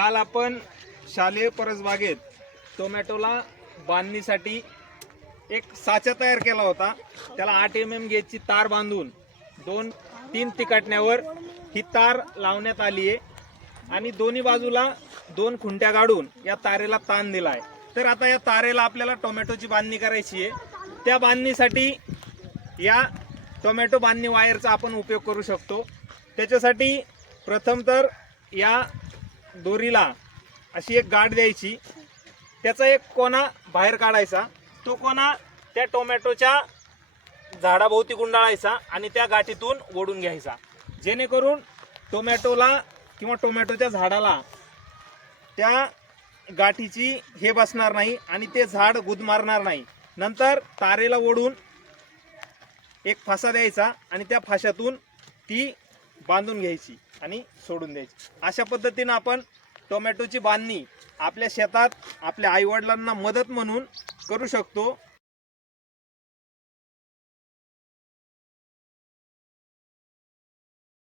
काल आपण शालेय परसबागेत टोमॅटोला बांधणीसाठी एक साचा तयार केला होता। त्याला 8 mm गेजची तार बांधून 2-3 तिकटण्यावर ही तार लावण्यात आली आहे आणि दोन्ही बाजूला 2 खुंट्या गाडून या तारेला ताण दिला आहे। तर आता या तारेला आपल्याला टोमॅटोची बांधणी करायची आहे। त्या बांधणीसाठी या टोमॅटो बांधणी वायरचा आपण उपयोग करू शकतो। त्याच्यासाठी प्रथम तर या दोरीला अशी एक गाठ द्यायची, त्याचा एक कोना बाहेर काढायचा, तो कोना त्या टोमॅटोच्या झाडाभोवती गुंडाळायचा आणि त्या गाठीतून ओढून घ्यायचा, जेणेकरून टोमॅटोला किंवा टोमॅटोच्या झाडाला त्या गाठीची हे बसणार नाही आणि ते झाड गुदमारणार नाही। नंतर तारेला ओढून एक फासा द्यायचा आणि त्या फाशातून ती बांधून घ्यायची आणि सोडून द्यायची। अशा पद्धतीने आपण टोमॅटोची बांधणी आपल्या शेतात आपल्या आईवडिलांना मदत म्हणून करू शकतो।